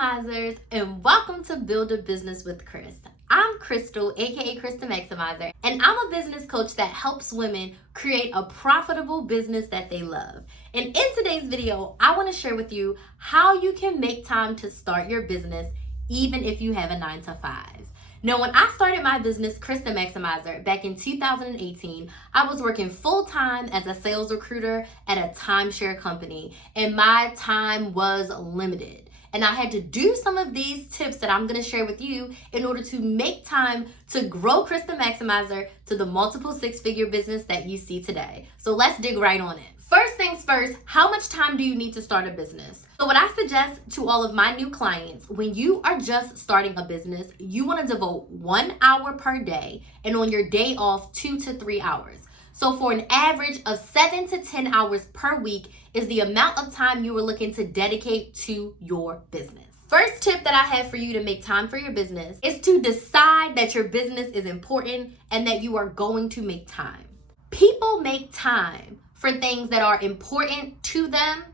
Maximizers, and welcome to Build a Business with Chris. I'm Crystal, aka Chris the Maximizer, and I'm a business coach that helps women create a profitable business that they love. And in today's video, I want to share with you how you can make time to start your business even if you have a 9-to-5. Now, when I started my business, Chris the Maximizer, back in 2018, I was working full-time as a sales recruiter at a timeshare company, and my time was limited. And I had to do some of these tips that I'm going to share with you in order to make time to grow Chris the Maximizer to the multiple six-figure business that you see today. So let's dig right on it. First things first, how much time do you need to start a business? So what I suggest to all of my new clients, when you are just starting a business, you want to devote 1 hour per day, and on your day off, 2 to 3 hours. So for an average of 7 to 10 hours per week is the amount of time you are looking to dedicate to your business. First tip that I have for you to make time for your business is to decide that your business is important and that you are going to make time. People make time for things that are important to them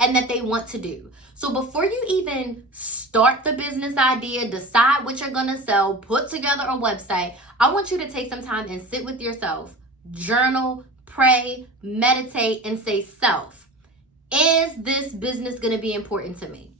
and that they want to do. So before you even start the business idea, decide what you're gonna sell, put together a website, I want you to take some time and sit with yourself, journal, pray, meditate, and say, self, is this business gonna be important to me?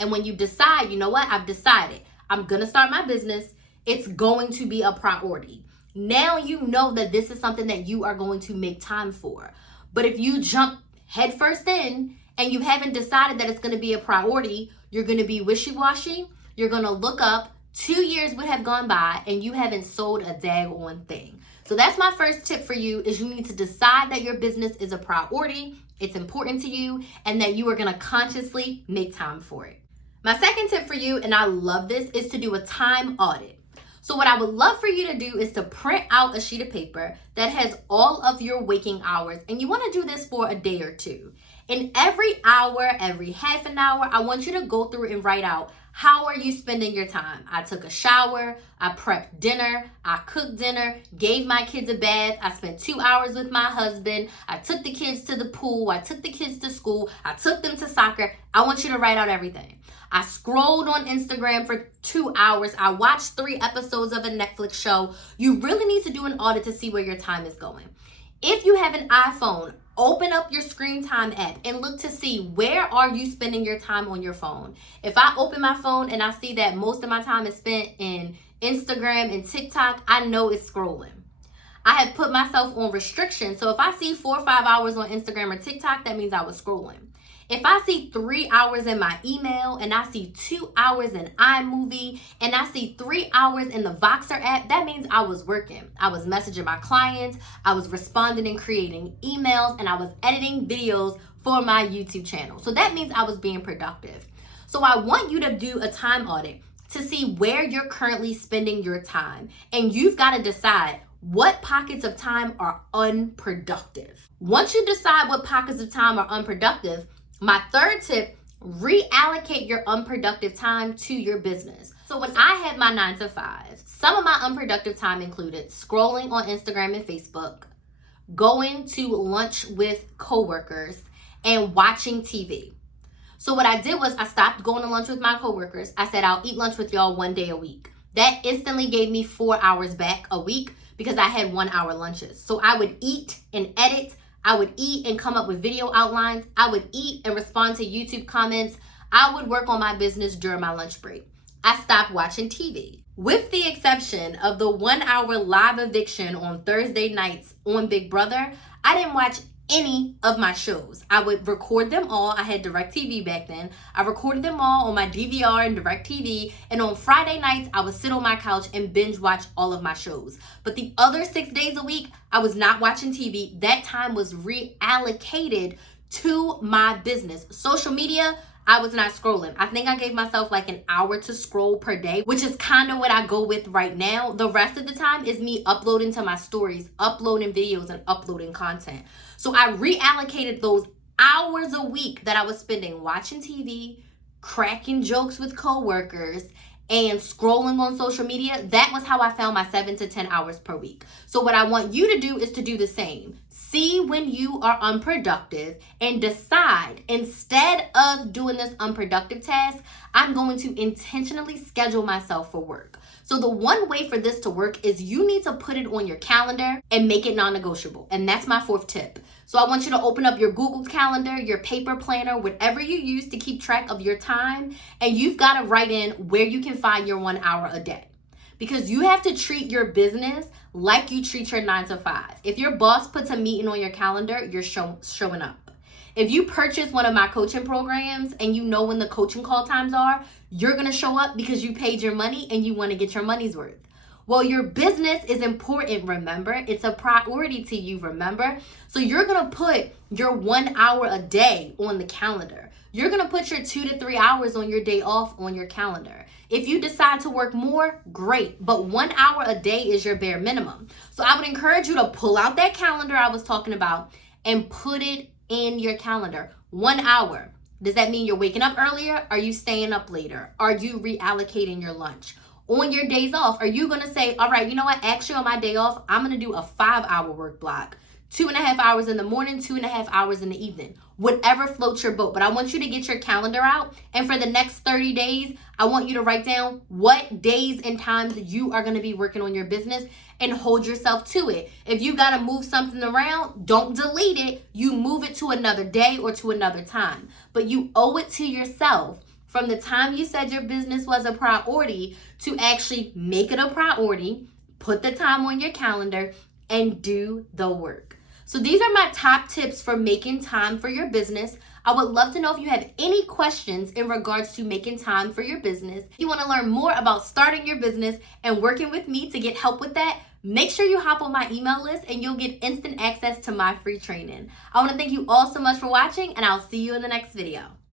And when you decide, you know what, I've decided, I'm gonna start my business, it's going to be a priority. Now you know that this is something that you are going to make time for. But if you jump headfirst in and you haven't decided that it's going to be a priority, you're going to be wishy-washy. You're going to look up, 2 years would have gone by and you haven't sold a daggone thing. So that's my first tip for you, is you need to decide that your business is a priority, it's important to you, and that you are going to consciously make time for it. My second tip for you, and I love this, is to do a time audit. So what I would love for you to do is to print out a sheet of paper that has all of your waking hours. And you want to do this for a day or two. And every hour, every half an hour, I want you to go through and write out, how are you spending your time? I took a shower, I prepped dinner, I cooked dinner, gave my kids a bath, I spent 2 hours with my husband, I took the kids to the pool, I took the kids to school, I took them to soccer. I want you to write out everything. I scrolled on Instagram for 2 hours. I watched 3 episodes of a Netflix show. You really need to do an audit to see where your time is going. If you have an iPhone, open up your screen time app and look to see where are you spending your time on your phone. If I open my phone and I see that most of my time is spent in Instagram and TikTok, I know it's scrolling. I have put myself on restriction. So if I see 4 or 5 hours on Instagram or TikTok, that means I was scrolling. If I see 3 hours in my email and I see 2 hours in iMovie and I see 3 hours in the Voxer app, that means I was working. I was messaging my clients, I was responding and creating emails, and I was editing videos for my YouTube channel. So that means I was being productive. So I want you to do a time audit to see where you're currently spending your time. And you've got to decide what pockets of time are unproductive. Once you decide what pockets of time are unproductive, my third tip, reallocate your unproductive time to your business. So when I had my 9-to-5, some of my unproductive time included scrolling on Instagram and Facebook, going to lunch with coworkers, and watching TV. So what I did was I stopped going to lunch with my coworkers. I said, I'll eat lunch with y'all 1 day a week. That instantly gave me 4 hours back a week because I had 1 hour lunches. So I would eat and edit. I would eat and come up with video outlines. I would eat and respond to YouTube comments. I would work on my business during my lunch break. I stopped watching TV. With the exception of the 1 hour live eviction on Thursday nights on Big Brother, I didn't watch any of my shows. I would record them all. I had DirecTV back then. I recorded them all on my DVR and DirecTV. And on Friday nights, I would sit on my couch and binge watch all of my shows. But the other 6 days a week, I was not watching TV. That time was reallocated to my business. Social media, I was not scrolling. I think I gave myself like an hour to scroll per day, which is kind of what I go with right now. The rest of the time is me uploading to my stories, uploading videos, and uploading content. So I reallocated those hours a week that I was spending watching TV, cracking jokes with coworkers, and scrolling on social media, that was how I found my 7 to 10 hours per week. So what I want you to do is to do the same. See when you are unproductive and decide, instead of doing this unproductive task, I'm going to intentionally schedule myself for work. So the one way for this to work is you need to put it on your calendar and make it non-negotiable. And that's my 4th tip. So I want you to open up your Google Calendar, your paper planner, whatever you use to keep track of your time, and you've got to write in where you can find your 1 hour a day. Because you have to treat your business like you treat your 9 to 5. If your boss puts a meeting on your calendar, you're showing up. If you purchase one of my coaching programs and you know when the coaching call times are, you're going to show up because you paid your money and you want to get your money's worth. Well, your business is important, remember? It's a priority to you, remember? So you're going to put your 1 hour a day on the calendar. You're going to put your 2 to 3 hours on your day off on your calendar. If you decide to work more, great. But 1 hour a day is your bare minimum. So I would encourage you to pull out that calendar I was talking about and put it in your calendar. 1 hour. Does that mean you're waking up earlier? Are you staying up later? Are you reallocating your lunch? On your days off, are you going to say, all right, you know what? Actually, on my day off, I'm going to do a 5-hour work block. 2.5 hours in the morning, 2.5 hours in the evening. Whatever floats your boat. But I want you to get your calendar out. And for the next 30 days, I want you to write down what days and times you are going to be working on your business and hold yourself to it. If you got to move something around, don't delete it. You move it to another day or to another time. But you owe it to yourself, from the time you said your business was a priority, to actually make it a priority, put the time on your calendar, and do the work. So these are my top tips for making time for your business. I would love to know if you have any questions in regards to making time for your business. If you want to learn more about starting your business and working with me to get help with that, make sure you hop on my email list and you'll get instant access to my free training. I want to thank you all so much for watching, and I'll see you in the next video.